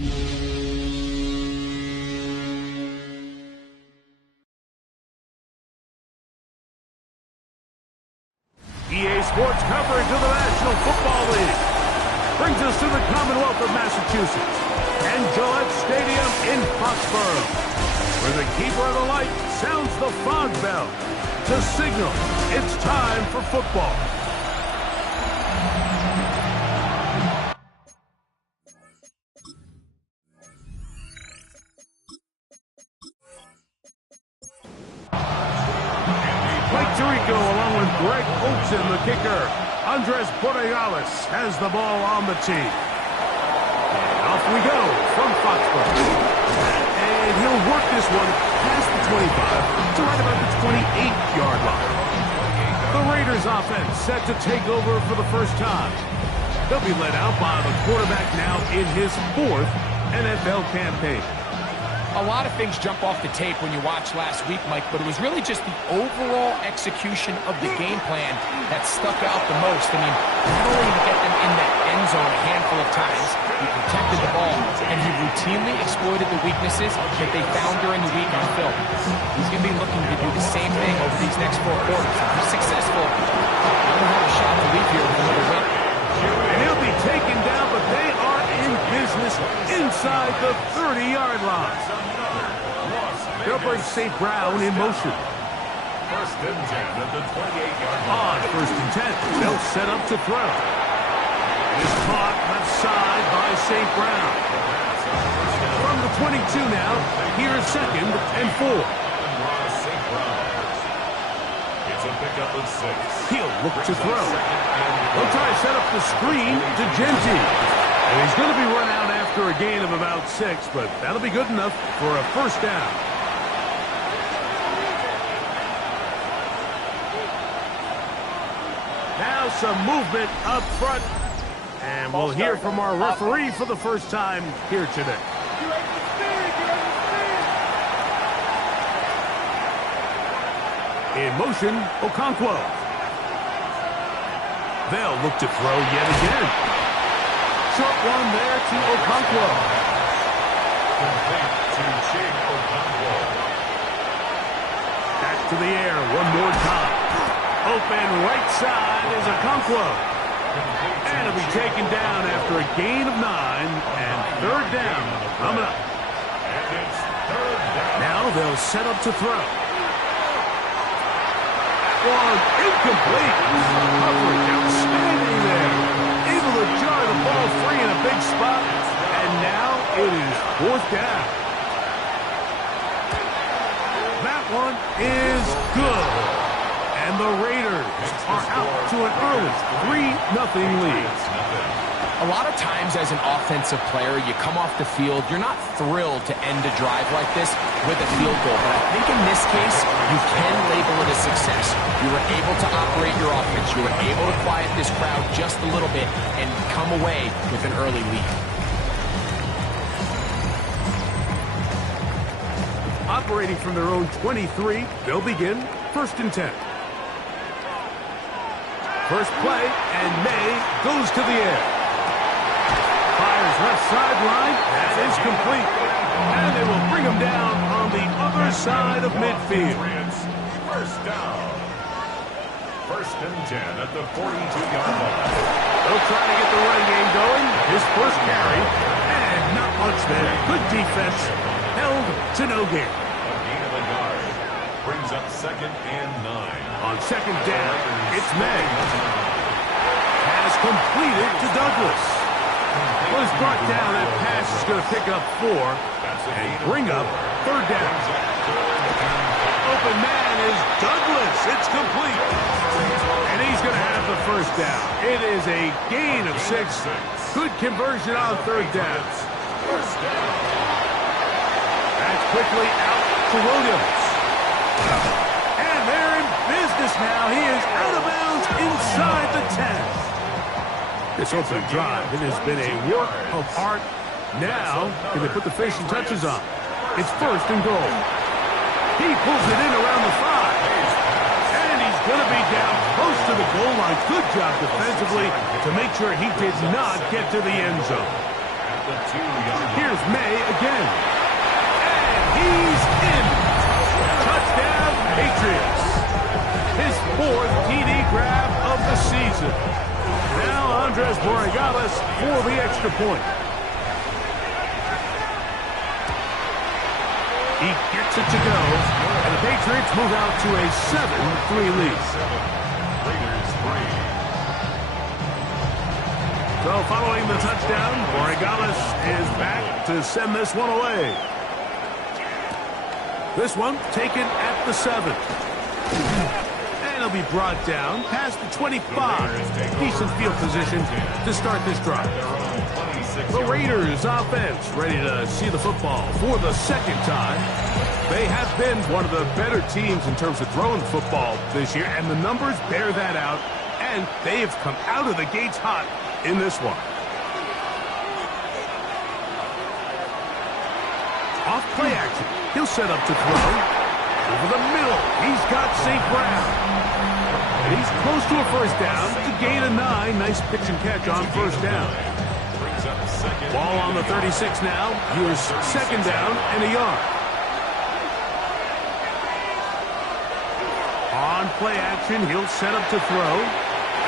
EA Sports coverage of the National Football League brings us to the Commonwealth of Massachusetts and Gillette Stadium in Foxborough, where the keeper of the light sounds the fog bell to signal it's time for football. Along with Greg Olson, the kicker. Andres Borregales has the ball on the tee. And off we go from Foxborough. And he'll work this one past the 25 to right about the 28-yard line. The Raiders offense set to take over for the first time. They'll be led out by the quarterback now in his 4th NFL campaign. A lot of things jump off the tape when you watch last week, Mike, but it was really just the overall execution of the game plan that stuck out the most. I mean, not only did he get them in the end zone a handful of times, he protected the ball, and he routinely exploited the weaknesses that they found during the week on film. He's going to be looking to do the same thing over these next 4 quarters. If he's successful, he'll have a shot to leave here with another win. And he'll be taken down, but they are in business inside the 30-yard line. They'll bring St. Brown in motion. First and 10 at the 28-yard line. On first and 10, they'll set up to throw. It is caught left side by St. Brown. From the 22 now, here is 2nd and 4. It's a pickup of 6. He'll look to throw. He'll try to set up the screen to Genty. And he's going to be run out after a gain of about 6, but that'll be good enough for a first down. Now some movement up front. And we'll hear from our referee for the first time here today. In motion, Okonkwo. They'll look to throw yet again. Short one there to Okonkwo. Complete to Chig Okonkwo. Back to the air one more time. Open right side is Okonkwo. And it'll be taken down after a gain of 9 and 3rd down coming up. And it's 3rd down. Now they'll set up to throw. One incomplete. Coverage outstanding there. Able to jar the ball free in a big spot. And now it is 4th down. That one is good. And the Raiders are out to an early 3-0 lead. A lot of times as an offensive player, you come off the field, you're not thrilled to end a drive like this with a field goal. But I think in this case, you can label it a success. You were able to operate your offense. You were able to quiet this crowd just a little bit and come away with an early lead. Operating from their own 23, they'll begin 1st and 10. First play, and May goes to the air. Fires left sideline. That is complete. And they will bring him down on the other side of midfield. First down. First and 10 at the 42-yard line. They'll try to get the running game going. His first carry. And not much there. Good defense. Held to no gain. A gain of a yard. Brings up 2nd and 9. On 2nd down, it's May. Has completed to Douglas. Was brought down. That pass is going to pick up 4 and bring up 3rd down. Open man is Douglas. It's complete. And he's going to have the first down. It is a gain of 6. Good conversion on 3rd down. That's quickly out to Williams. And they're in business now. He is out of bounds inside the 10. This opening drive, it has been a work of art. Now, can they put the finishing touches on? It's 1st and goal. He pulls it in around the 5. And he's going to be down close to the goal line. Good job defensively to make sure he did not get to the end zone. at the 2-yard line. Here's May again. And he's in. Touchdown, Patriots. His 4th TD grab of the season. Now Andres Borregales for the extra point. He gets it to go, and the Patriots move out to a 7-3 lead. Raiders 3. So following the touchdown, Borregales is back to send this one away. This one taken at the 7. And he'll be brought down past the 25. Decent field position to start this drive. The Raiders offense ready to see the football for the second time. They have been one of the better teams in terms of throwing football this year, and the numbers bear that out, and they have come out of the gates hot in this one. Off play action. He'll set up to throw. Over the middle. He's got St. Brown. And he's close to a first down to gain a 9. Nice pitch and catch on first down. Ball on the 36 now. Here's second down and a yard. On play action, he'll set up to throw.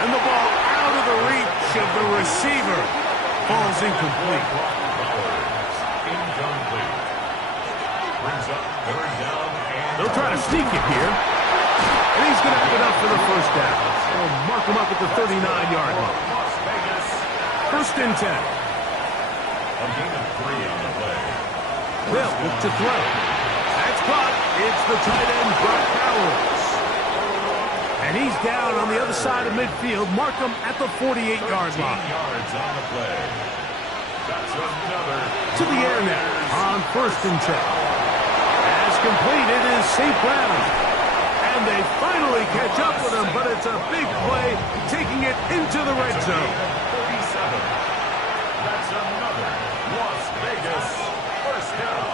And the ball out of the reach of the receiver. Falls incomplete. Brings up third down. They'll try to sneak it here. And he's going to have it up for the first down. They'll mark him up at the 39-yard line. Las Vegas. First and 10. A gain of 3 on the play. They'll look to throw. That's caught. It's the tight end, Brock Bowers. And he's down on the other side of midfield. Mark him at the 48-yard line. Yards on the play. That's another. To the air now on first and 10. As completed is St. Brown. And they finally catch up with him, but it's a big play, taking it into the red zone. 47. That's another Las Vegas first down.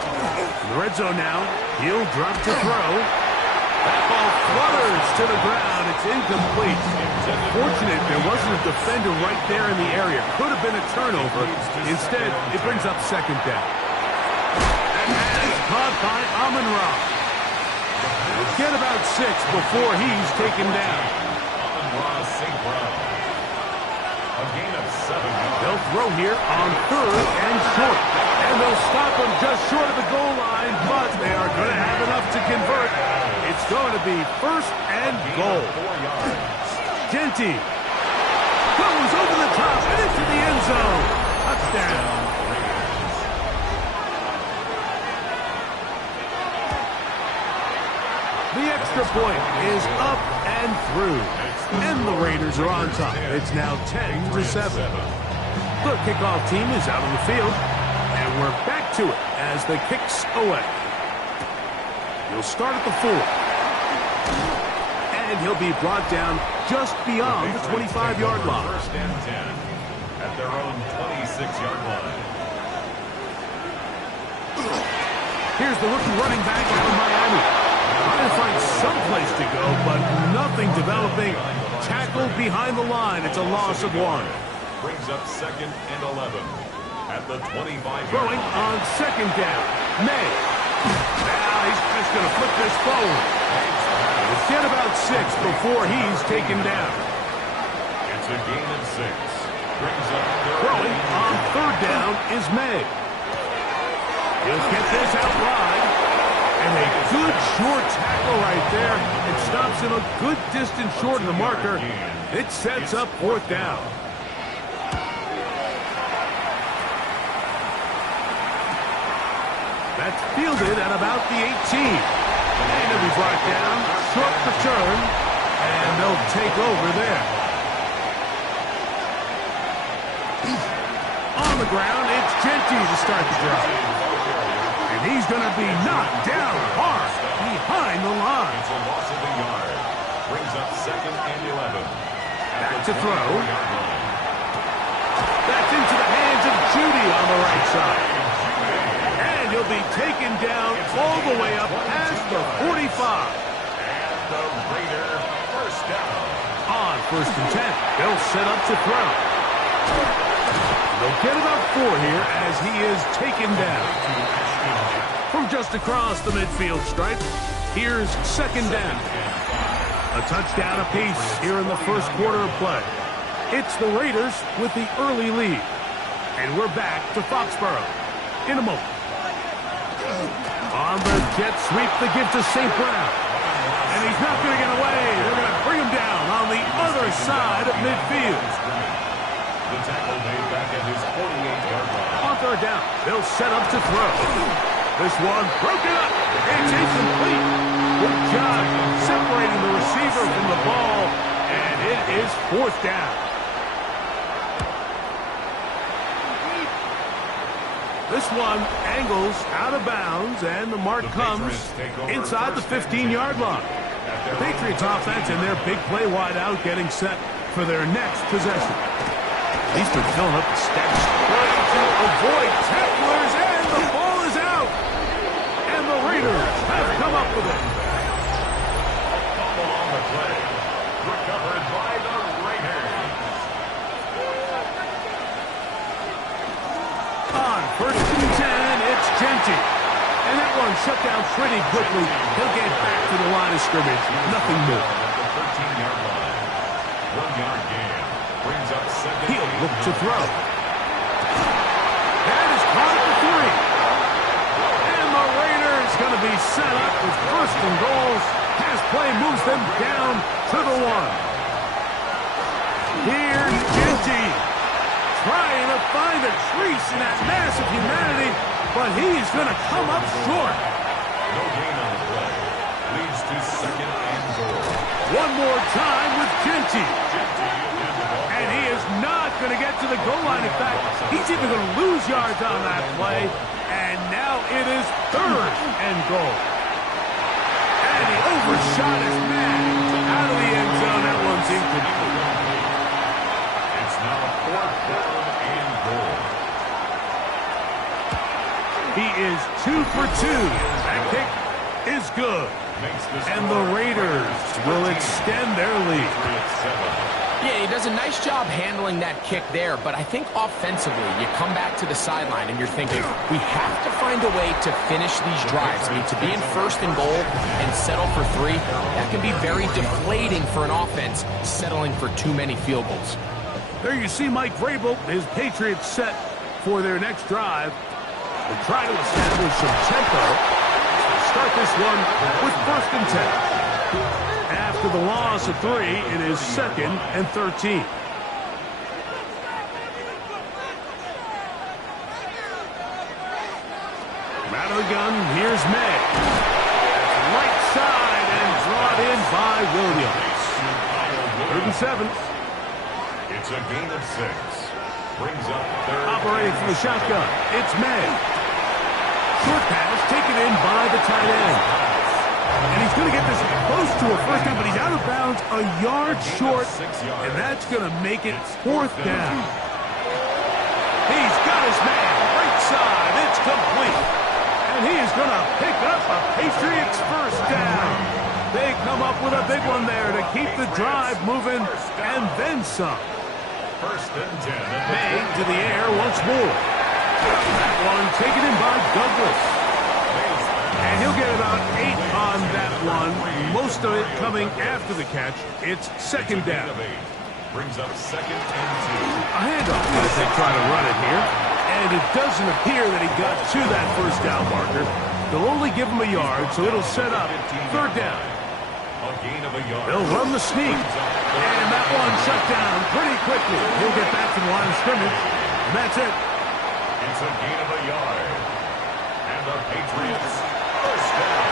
In the red zone now, he'll drop to throw. That ball flutters to the ground. It's incomplete. Fortunate there wasn't a defender right there in the area. Could have been a turnover. Instead, it brings up second down. And it's caught by Amon-Ra. He'll get about 6 before he's taken down. Amon-Ra St. Brown. A gain of 7 yards. They'll throw here on third and short. And they'll stop him just short of the goal line, but they are going to have enough to convert. It's going to be first and goal. 4 yards. Genty goes over the top and into the end zone. Touchdown. The extra point is up and through. And the Raiders are on top. It's now 10-7. The kickoff team is out on the field. And we're back to it as the kicks away. He'll start at the 4. And he'll be brought down just beyond the 25-yard line. First and 10 at their own 26-yard line. Here's the rookie running back out of Miami. Trying to find some place to go, but nothing developing. Tackled behind the line. It's a loss of 1. Brings up second and 11 at the 25-yard Throwing line. on second down. May. Now he's just going to flip this forward. He'll get about 6 before he's taken down. It's a gain of 6. Brings up Throwing on third down is May. He'll get this out wide. And a good short tackle right there. It stops him a good distance short of the marker. It sets up fourth down. That's fielded at about the 18. And he'll be brought down. Short return. And they'll take over there. On the ground, it's Genty to start the drive. And he's going to be knocked down hard behind the line. It's a loss of a yard. Brings up second and 11. Back to throw. That's into the hands of Judy on the right side. And he'll be taken down all the way up past the 45. And the Raider first down. On first and 10, they'll set up to throw. They'll get about 4 here as he is taken down. From just across the midfield stripe, here's second down. A touchdown apiece here in the first quarter of play. It's the Raiders with the early lead. And we're back to Foxborough in a moment. On the jet sweep, the give to St. Brown. And he's not going to get away. They're going to bring him down on the other side of midfield. The tackle made back at his 48-yard line. On third down, they'll set up to throw. This one broken up. It's incomplete. Good job separating the receiver from the ball. And it is fourth down. This one angles out of bounds, and the mark comes inside the 15-yard line. The Patriots offense and their big play wideout getting set for their next possession. He's been filling up the stats, trying to avoid tacklers, and the ball is out. And the Raiders have come up with it. Fumble on the play. Recovered by the Raiders. On first and 10, it's Genty. And that one shut down pretty quickly. He'll get back to the line of scrimmage. Nothing more. At the 13-yard line. 1-yard gain. Brings up second. He'll look to throw. That is caught at the 3. And the Raiders going to be set up with first and goals. Pass play moves them down to the 1. Here's Genty, trying to find a crease in that mass of humanity, but he's going to come up short. No gain on the play. Leads to second and goal. One more time with Genty. And he is not going to get to the goal line. In fact, he's even going to lose yards on that play. And now it is third and goal. And he overshot his man out of the end zone. That one's incomplete. It's now fourth down and goal. He is 2 for 2. That kick is good. And the Raiders will extend their lead. Yeah, he does a nice job handling that kick there, but I think offensively, you come back to the sideline and you're thinking, we have to find a way to finish these drives. I mean, to be in first and goal and settle for 3, that can be very deflating for an offense, settling for too many field goals. There you see Mike Vrabel, his Patriots set for their next drive. They try to establish some tempo. Start this one with first and 10. After the loss of 3, it is second and 13. Out of the gun, here's May. Right side and brought in by Williams. 3rd and 7. It's a gain of 6. Brings up third. Operating from the shotgun, it's May. Short pass taken in by the tight end. And he's going to get this close to a first down, but he's out of bounds a yard short, and that's going to make it fourth down. He's got his man right side. It's complete. And he is going to pick up a Patriots first down. They come up with a big one there to keep the drive moving, and then some. First and 10. May to the air once more. That one taken in by Douglas. And he'll get about 8 on that one. Most of it coming after the catch. It's second down. Brings up second and 2. A handoff as they try to run it here. And it doesn't appear that he got to that first down marker. They'll only give him a yard, so it'll set up third down. A gain of a yard. They'll run the sneak. And that one shut down pretty quickly. He'll get back to the line of scrimmage. And that's it. It's a gain of a yard. And the Patriots first down.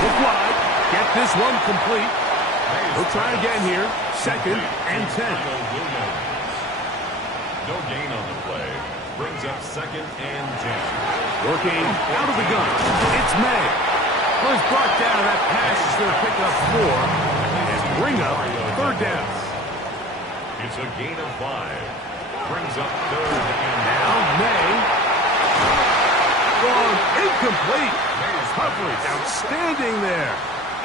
Look wide. Get this one complete. We'll try again here. Second and 10. No gain on the play. Brings up second and 10. Working out of the gun. It's May. Was brought down. That pass is going to pick up 4 and bring up third down. It's a gain of 5. Brings up third and now May. Gone incomplete. May's coverage outstanding there.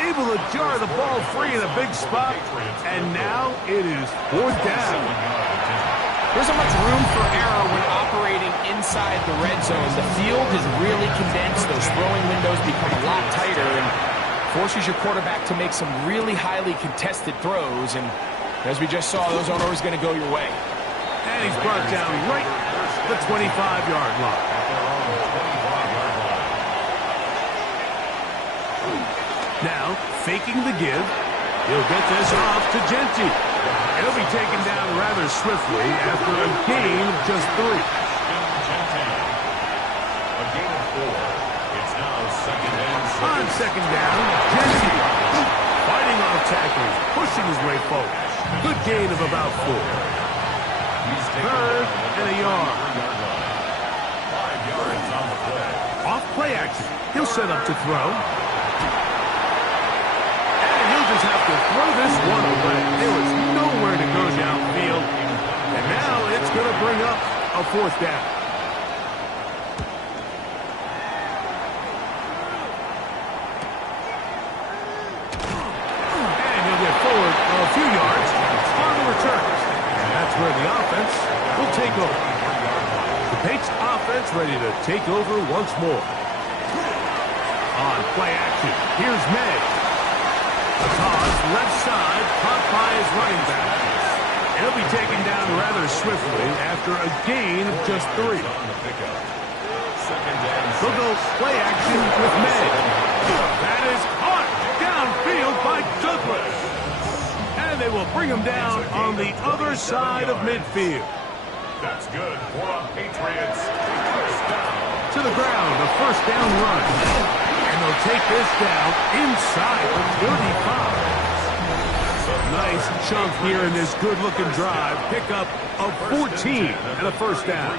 Able to jar the ball free in a big spot. And now it is fourth down. There isn't much room for error when operating inside the red zone. The field is really condensed. Those throwing windows become a lot tighter and forces your quarterback to make some really highly contested throws. And as we just saw, those aren't always going to go your way. And he's brought down right at the 25-yard line. Now, faking the give. He'll get this off to Genty. He'll be taken down rather swiftly after a gain of just 3. A gain of 4. It's now second and 6. On second down, Genty fighting off tackles, pushing his way forward. Good gain of about 4. Third and a yard. 5 yards on the play. Off play action. He'll set up to throw. Just have to throw this one away. There was nowhere to go downfield. And now it's going to bring up a 4th down. And he'll get forward a few yards on the returns. And that's where the offense will take over. The Patriots offense ready to take over once more. On play action, here's May. A toss, left side, caught by his running back. He'll be taken down rather swiftly after a gain of just 3. They'll go play action with May. That is caught downfield by Douglas. And they will bring him down on the other side of midfield. That's good for a Patriots first down. To the ground, a first down run. And they'll take this down inside the 35. Nice chunk here in this good-looking drive. Pick up of 14 and a first down.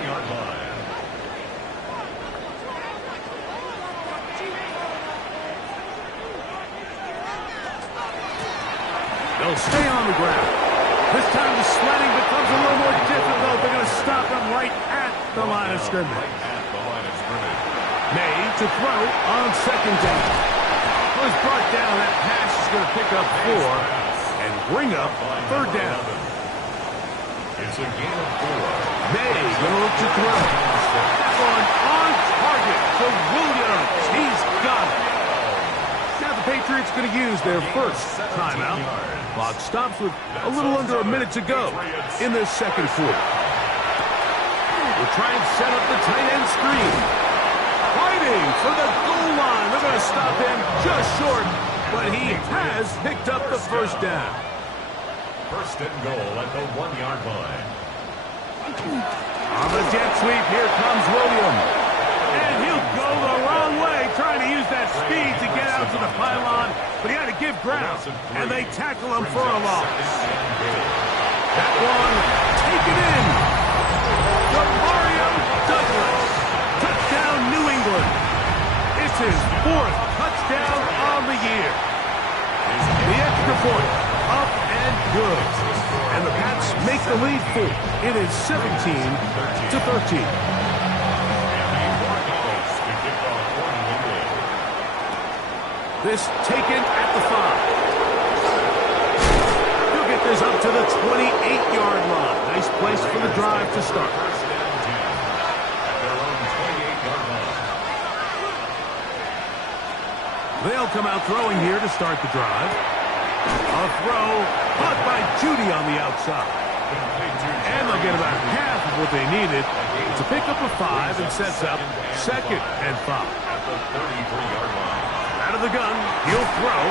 They'll stay on the ground. This time the sledding becomes a little more difficult. They're going to stop him right at the line of scrimmage. May to throw on second down. Was brought down. That pass is going to pick up 4 and bring up third down. It's a gain of 4. May going to look to throw. That one on target to Williams. He's got it. Now the Patriots going to use their first timeout. Clock stops with a little under a minute to go in this second quarter. We'll try and set up the tight end screen. Fighting for the goal line. They're going to stop him just short, but he has picked up the first down. First and goal at the 1-yard line. On the jet sweep, here comes William. And he'll go the wrong way, trying to use that speed to get out to the pylon, but he had to give ground, and they tackle him for a loss. That one taken in. Mario Douglas. Touchdown, New England. It's his 4th touchdown on the year. The extra point, up and good. And the Pats make the lead 4. It is 17-13. This taken at the 5. He'll get this up to the 28-yard line. Nice place for the drive to start. They'll come out throwing here to start the drive. A throw caught by Judy on the outside. And they'll get about half of what they needed to pick up a 5 and sets up second and 5. Out of the gun, he'll throw,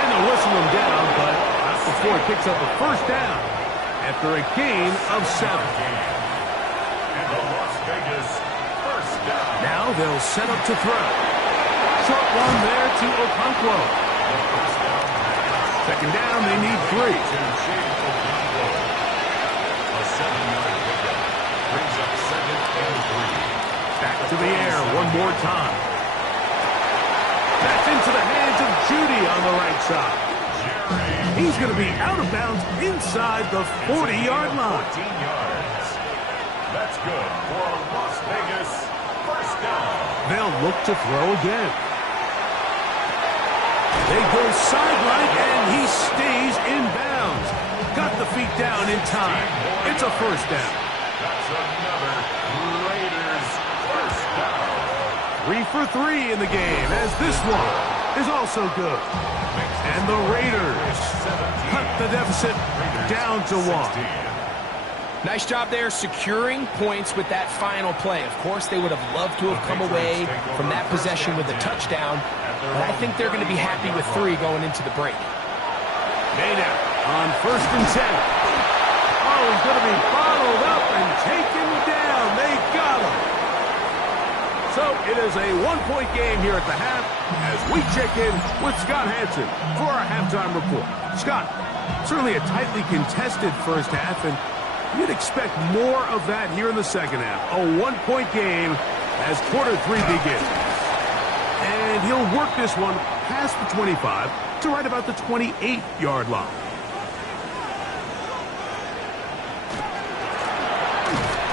and they'll whistle him down, but not before he picks up a first down after a gain of 7. And the Las Vegas first down. Now they'll set up to throw. Short one there to Okonkwo. Second down, they need 3. A 7-yard pickup brings up second and 3. Back to the air one more time. That's into the hands of Judy on the right side. He's going to be out of bounds inside the 40-yard line. 14 yards. That's good for a Las Vegas first down. They'll look to throw again. They go sideline, and he stays in bounds. got the feet down in time. It's a first down. That's another Raiders first down. 3 for 3 in the game, as this one is also good. And the Raiders cut the deficit down to 1. Nice job there securing points with that final play. Of course, they would have loved to have come away from that possession with a touchdown, but I think they're going to be happy with 3 going into the break. Maynard on 1st and 10. Oh, he's going to be bottled up and taken down. They got him. So it is a 1-point game here at the half as we check in with Scott Hansen for our halftime report. Scott, certainly a tightly contested first half, and you'd expect more of that here in the second half. A 1-point game as quarter 3 begins. And he'll work this one past the 25 to right about the 28-yard line.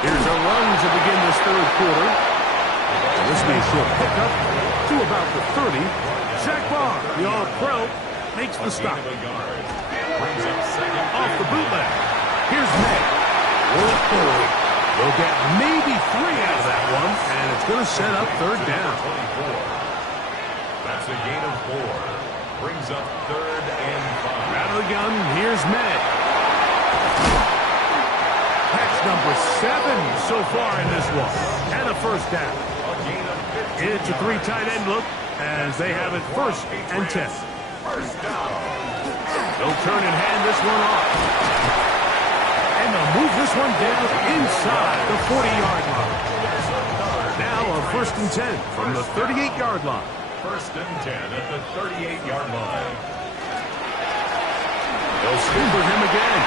Here's a run to begin this third quarter. And this may short pickup to about the 30. Zach Barr, the All-Pro, makes the stop. Off the bootleg. Here's May. Roll forward. They'll get maybe 3 out of that one, and it's going to set up third down. That's a gain of 4. Brings up 3rd and 5. Out of the gun, here's May. Catch number 7 so far in this one. And a first down. It's a 3 tight end look as they have it 1st and 10. First down. They'll turn and hand this one off. And they'll move this one down inside the 40-yard line. Now a 1st and 10 from the 38-yard line. 1st and 10 at the 38-yard line. They'll stick with him again.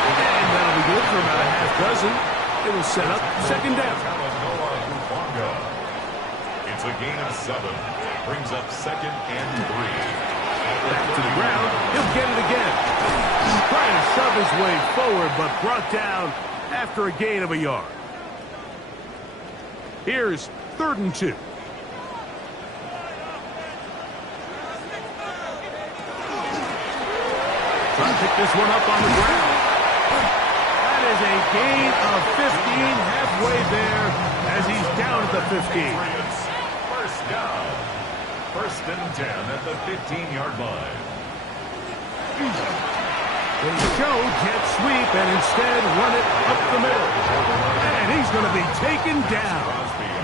And that'll be good for about a half dozen. It'll set up 2nd down. It's a gain of 7. Brings up 2nd and 3. Back to the ground. He'll get it again. Trying to shove his way forward, but brought down after a gain of a yard. Here's 3rd and 2. Trying to pick this one up on the ground. That is a gain of 15, halfway there as he's down at the 15. First down. 1st and 10 at the 15-yard line. They show jet sweep and instead run it up the middle. And he's going to be taken down.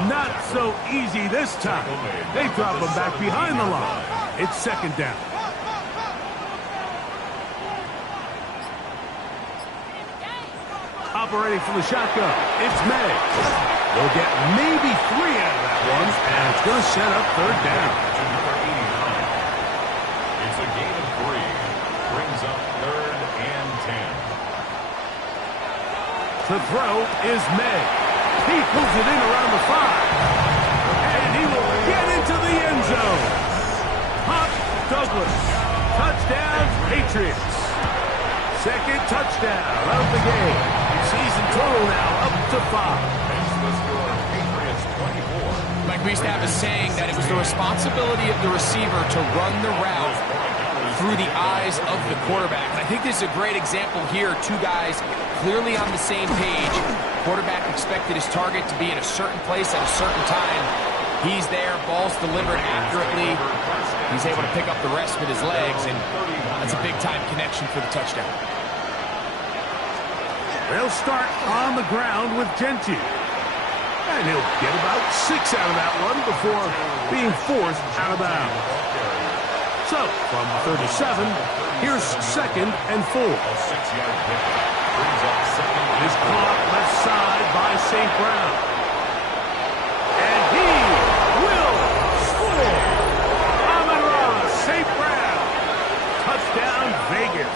Not so easy this time. They drop him back behind the line. It's 2nd down. Operating from the shotgun, it's May. They'll get maybe 3 out of that one, and it's going to set up 3rd down. It's a gain of 3. Brings up 3rd and 10. To throw is May. He pulls it in around the 5. And he will get into the end zone. Pop Douglas. Touchdown, Patriots. 2nd touchdown of the game. Season total now up to 5. Patriots 24. Mike, we used to have a saying that it was the responsibility of the receiver to run the route through the eyes of the quarterback. And I think this is a great example here. 2 guys clearly on the same page. Quarterback expected his target to be in a certain place at a certain time. He's there, ball's delivered accurately. He's able to pick up the rest with his legs, and that's a big-time connection for the touchdown. They'll start on the ground with Gentry. And he'll get about 6 out of that one before being forced out of bounds. So, from 37, here's 2nd and 4. A 6-yard pickup. Brings up 2nd. Is caught left side by St. Brown. And he will score. Amon-Ra St. Brown. Touchdown, Vegas.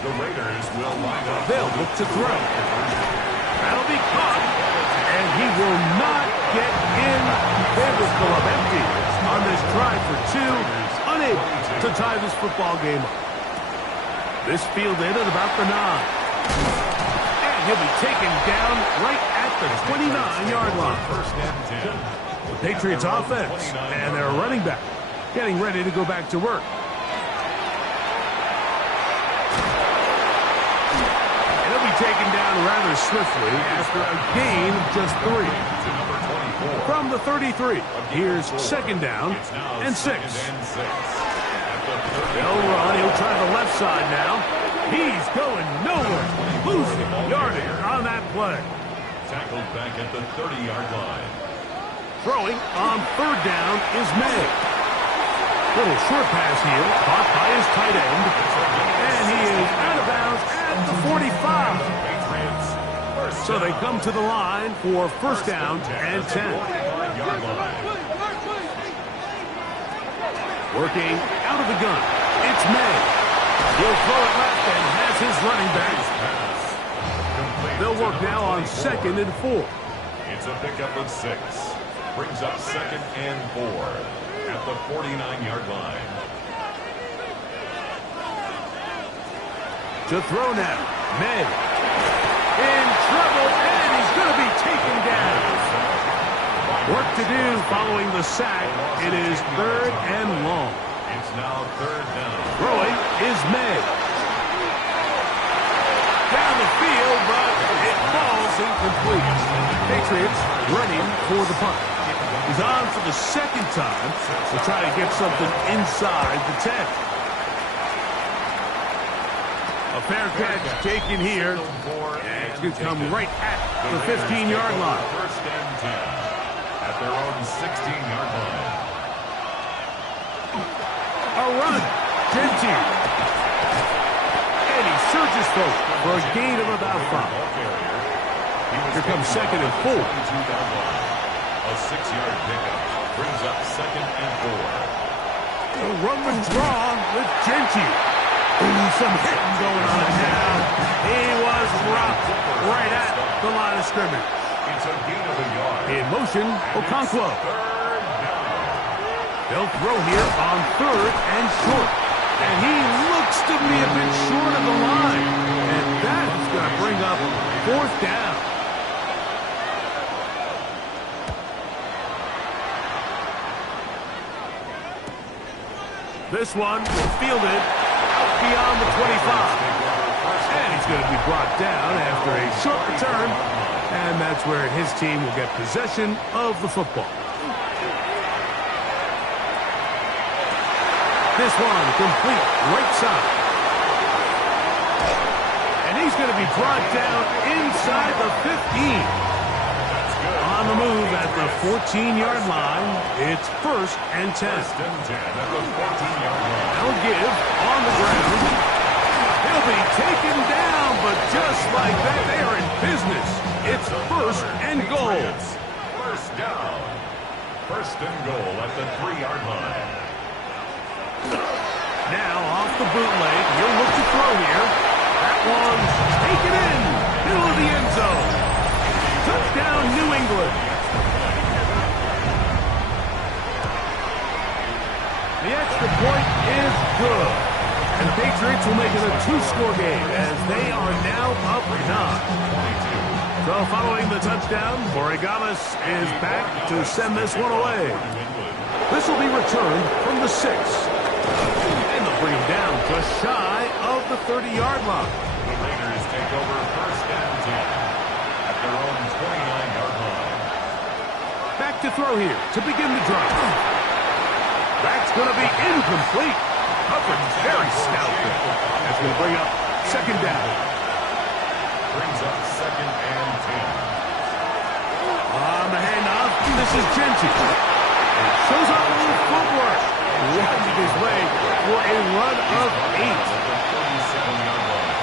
The Raiders will line up. They'll look to throw. That'll be caught. And he will not get in. They will pull up empty on this try for 2. Unable to tie this football game up. This fielded at about the 9. And he'll be taken down right at the 29-yard line. 1st and 10. The Patriots offense and their running back getting ready to go back to work. recovers swiftly after a gain of just 3. To number 24. From the 33, here's second down and 6. They'll run. He'll try the left side now. He's going nowhere. Losing yardage on that play. Tackled back at the 30-yard line. Throwing on third down is May. Little short pass here, caught by his tight end. And he is out of bounds at the 45. Patriots. So they come to the line for first down and 10. Working out of the gun. It's May. He'll throw it left and has his running back. They'll work now on second and 4. It's a pickup of 6. Brings up second and 4 at the 49-yard line. To throw now. May. In trouble, and he's going to be taken down. Work to do following the sack. It is third and long. It's now third down. Throwing is May. Down the field, but it falls incomplete. Patriots running for the punt. He's on for the second time to try to get something inside the 10. A fair catch taken here. And it's going to come right at the 15-yard line. First and 10 at their own 16-yard line. A run. Gentile. And he surges forward for a gain of about 5. Here comes second and 4. A 6-yard pickup brings up second and 4. A run withdrawn with Gentile. Ooh, some hitting going on now. He was dropped right at the line of scrimmage. It's a gain of a yard. In motion, Okonkwo. Third down. They'll throw here on third and short. And he looks to be a bit short of the line. And that is going to bring up fourth down. This one will field it out beyond the 25. And he's going to be brought down after a short return. And that's where his team will get possession of the football. This one complete right side. And he's going to be brought down inside the 15. On the move at the 14-yard line, it's first and 10. First and 10 at the 14-yard line. They'll give on the ground. He'll be taken down, but just like that, they are in business. It's first and goal. First down. First and goal at the 3-yard line. Now off the bootleg, he'll look to throw here. That one's taken in, middle of the end zone. Touchdown, New England. The extra point is good. And the Patriots will make it a 2-score game as they are now up 9. So following the touchdown, Borregales is back to send this one away. This will be returned from the 6. And they'll bring him down just shy of the 30-yard line. The Raiders take over first and 10 at their own 29-yard line. Back to throw here to begin the drive. That's going to be incomplete. Coverage very stout there. That's going to bring up second down. Brings up second and 10. On the handoff, this is Gentile. And shows off a little footwork. Winding his way for a run of 8. At the 37-yard line.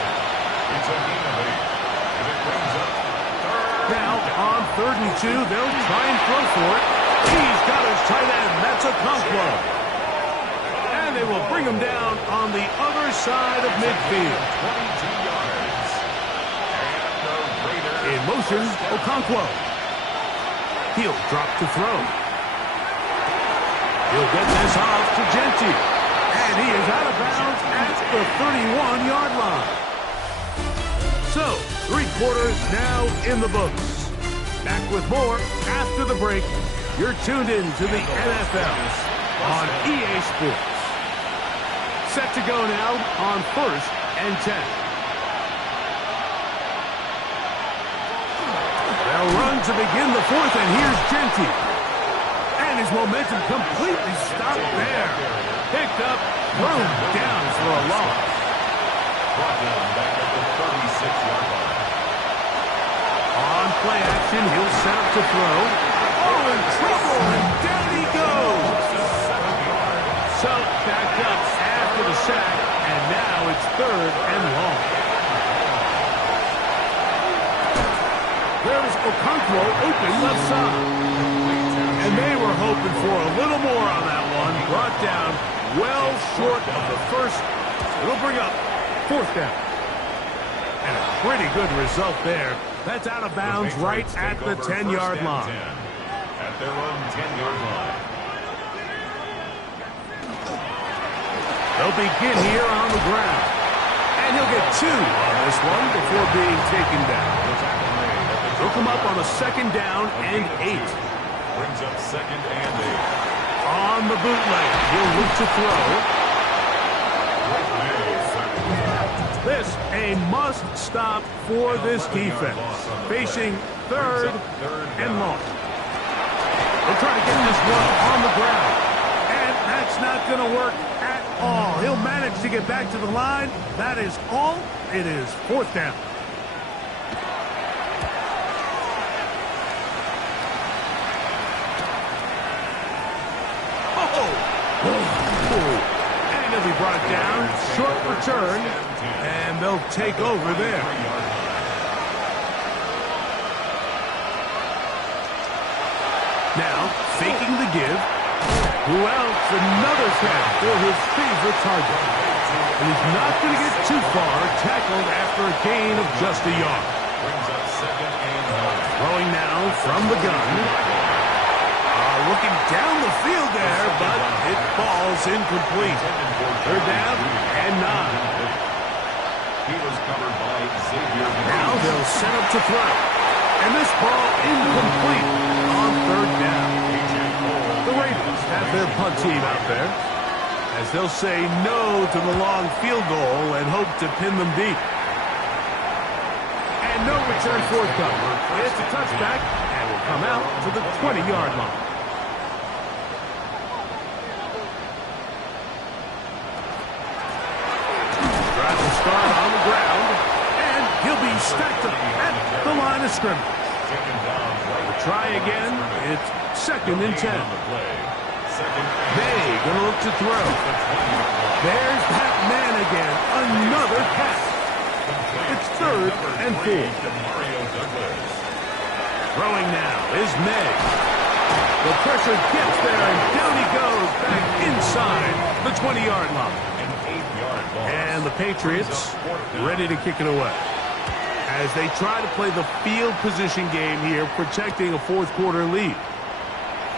It's a gain of 8. And it brings up third. Now, on third and 2, they'll try and throw for it. He's got his tight end. That's Okonkwo. And they will bring him down on the other side of midfield. 22 yards. And the Raiders. In motion, Okonkwo. He'll drop to throw. He'll get this off to Gentile. And he is out of bounds at the 31-yard line. So, 3 quarters now in the books. Back with more after the break. You're tuned in to the NFL on EA Sports. Set to go now on first and 10. They'll run to begin the fourth, and here's Genty. And his momentum completely stopped there. Picked up, thrown down for a loss. Brought down back at the 36-yard line. On play action, he'll set up to throw. Oh, in trouble, and down he goes. So, back up after the sack, and now it's 3rd and long. There's Okonkwo open left side. And they were hoping for a little more on that one. Brought down well short of the first. It'll bring up 4th down. And a pretty good result there. That's out of bounds right at the 10-yard line. At their own 10-yard line. They'll begin here on the ground. And he'll get 2 on this one before being taken down. He'll come up on a 2nd down and 8. Brings up 2nd and 8. On the bootleg, he'll look to throw. This a must-stop for this defense. Facing 3rd and long. They'll try to get this one on the ground. And that's not going to work at all. He'll manage to get back to the line. That is all. It is 4th down. And he'll be brought down. Short return. And they'll take over there. Now, faking the give. Who else? Another catch for his favorite target. And he's not going to get too far. Tackled after a gain of just a yard. Brings up 2nd and 9. Throwing now from the gun. Looking down the field there, but it falls incomplete. 3rd down and 9. He was covered by Xavier. Now they'll set up to throw. And this ball incomplete on 3rd down. The Raiders have their punt team out there, as they'll say no to the long field goal and hope to pin them deep. And no return forthcoming. It's a touchback and will come out to the 20-yard line. Start on the ground, and he'll be stacked up at the line of scrimmage. We'll try again. It's 2nd and 10. May gonna look to throw. There's that man again. Another pass. It's 3rd and 4. Throwing now is May. The pressure gets there, and down he goes back inside the 20-yard line. And the Patriots ready to kick it away as they try to play the field position game here, protecting a 4th quarter lead.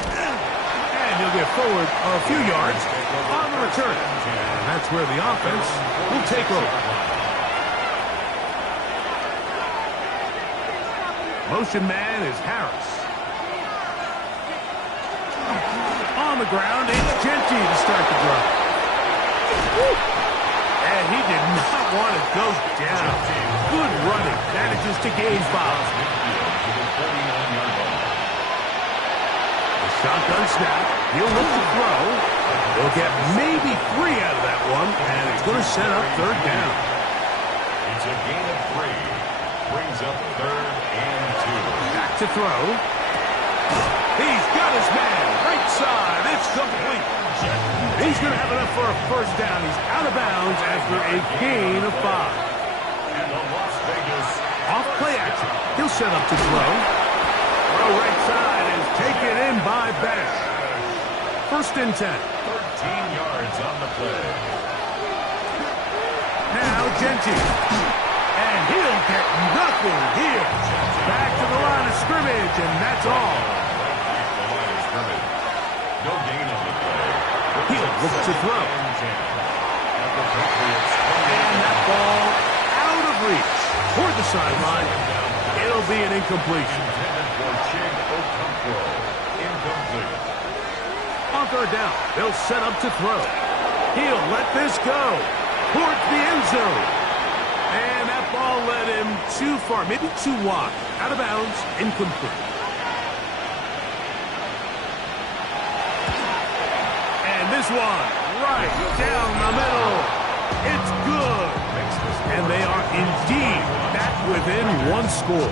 And he'll get forward a few yards on the return. And that's where the offense will take over. Motion man is Harris. On the ground, it's Genty to start the drive. And he did not want to go down. Good running. Manages to gain 5. The shotgun snap. He'll look to throw. He'll get maybe 3 out of that one, and it's going to set up 3rd down. It's a gain of 3. Brings up 3rd and 2. Back to throw. He's got his man. Right side. It's complete. He's going to have enough for a 1st down. He's out of bounds after a gain of 5. And the Las Vegas off play action. He'll set up to throw. Throw right side is taken in by Bash. 1st and 10. 13 yards on the play. Now Genty. And he'll get nothing here. Back to the line of scrimmage, and that's all. The line of scrimmage. No gain on the play. He'll look to throw. And that ball out of reach toward the sideline. It'll be an incompletion. On 3rd down, they'll set up to throw. He'll let this go towards the end zone. And that ball let him too far, maybe too wide. Out of bounds, incomplete. And this one, right down the middle. It's good. And they are indeed back within one score.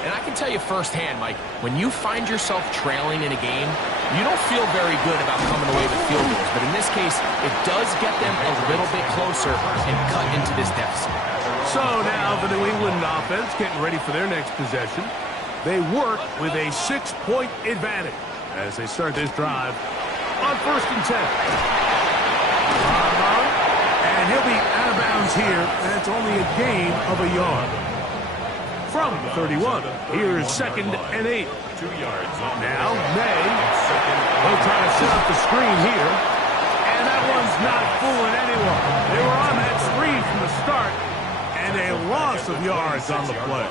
And I can tell you firsthand, Mike, when you find yourself trailing in a game, you don't feel very good about coming away with field goals. But in this case, it does get them a little bit closer and cut into this deficit. So now the New England offense getting ready for their next possession. They work with a 6-point advantage as they start this drive on 1st and 10. And he'll be out of bounds here, and it's only a gain of a yard. From the 31, here's 2nd and 8. 2 yards on now May. They'll try to set up the screen here. And that one's not fooling anyone. They were on that screen from the start, and a loss of yards on the play.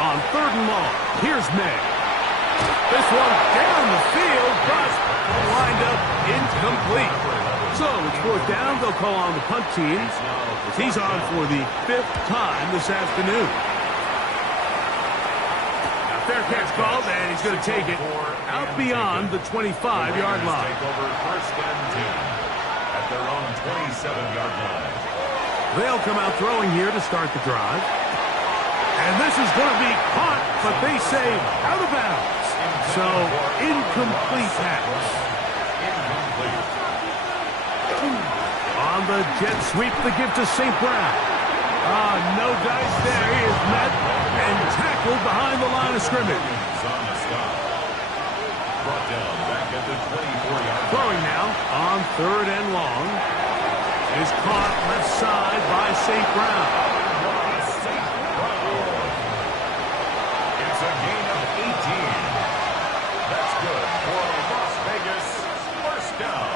On 3rd and long, here's May. This one down the field, but lined up incomplete. So it's 4th down. They'll call on the punt team. He's on for the 5th time this afternoon. Now, fair catch called, and he's going to take it out beyond the 25-yard line. Take over 1st and 10 at their own 27-yard line. They'll come out throwing here to start the drive. And this is going to be caught, but they say out of bounds. So, incomplete pass. On the jet sweep, the give to St. Brown. No dice there. He is met and tackled behind the line of scrimmage. On the stop. Brought down back at the 24-yard line. Throwing now on 3rd and long. Is caught left side by St. Brown. It's a gain of 18. That's good for a Las Vegas 1st down.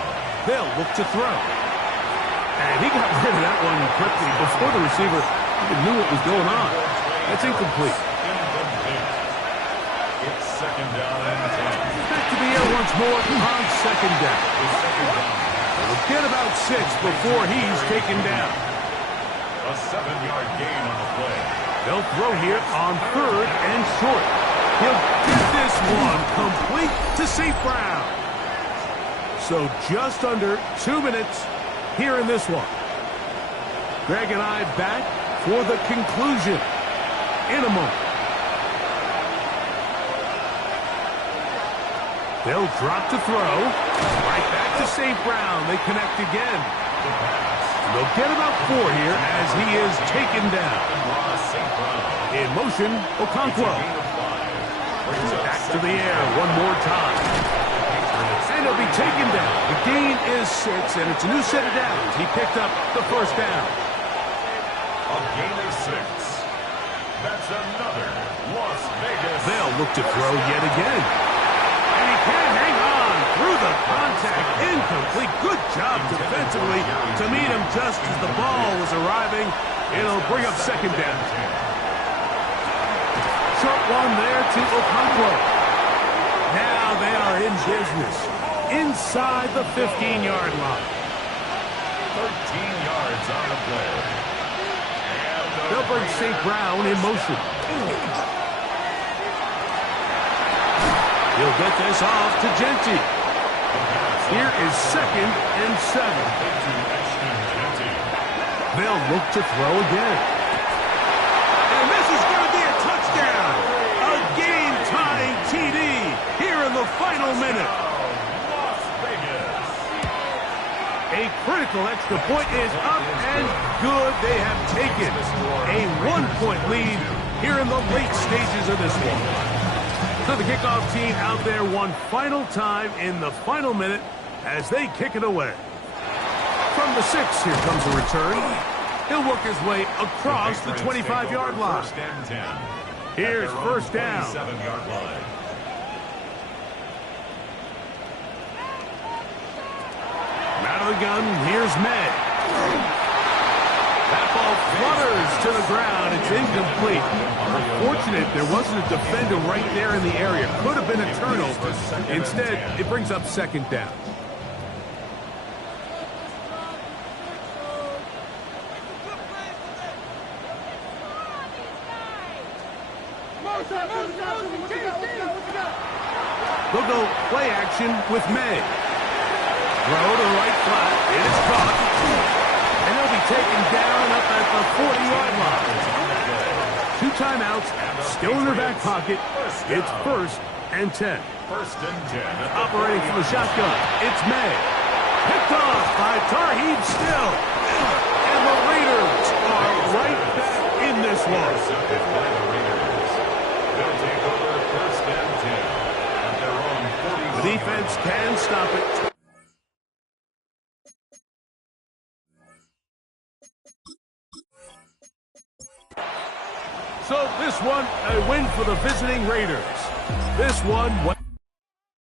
They'll look to throw. And he got rid of that one quickly before the receiver even knew what was going on. That's incomplete. It's 2nd down and 10. Back to the air once more on 2nd down. They'll get about 6 before he's taken down. A 7-yard gain on the play. They'll throw here on 3rd and short. He'll get this one complete to St. Brown. So just under 2 minutes here in this one. Greg and I back for the conclusion in a moment. They'll drop to throw. Right back to St. Brown. They connect again. They'll get about 4 here as he is taken down. In motion, Okonkwo. Back to the air one more time. And he'll be taken down. The gain is 6, and it's a new set of downs. He picked up the 1st down. A gain of 6. That's another Las Vegas. They'll look to throw yet again. And he can't hang on through the contact. Incomplete. Good job defensively to meet him just as the ball was arriving. It'll bring up 2nd down. Short one there to Okonkwo. Now they are in business inside the 15-yard line. 13 yards on the play. They'll bring St. Brown in motion. He'll get this off to Genty. Here is 2nd and 7. They'll look to throw again. And this is going to be a touchdown. A game-tying TD here in the final minute. Las Vegas. A critical extra point is up and good. They have taken a 1-point lead here in the late stages of this one. So the kickoff team out there one final time in the final minute as they kick it away. From the 6, here comes the return. He'll work his way across the 25-yard line. 1st and 10. Here's 1st down. 27-yard line. Out of the gun, here's May. That ball flutters to the ground. It's incomplete. Unfortunate there wasn't a defender right there in the area. Could have been a turnover. Instead, it brings up 2nd down. They'll go play action with May. Throw to right flat. It is caught. And they'll be taken down up at the 40-yard line. 2 timeouts, still in their back pocket. It's 1st and 10. 1st and 10. Operating from the shotgun, it's May. Picked off by Tarheeb Still. And the Raiders are right back in this one. They'll take over 1st and 10. At their own 40. The defense can stop it. So this one, a win for the visiting Raiders. This one...